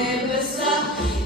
небеса.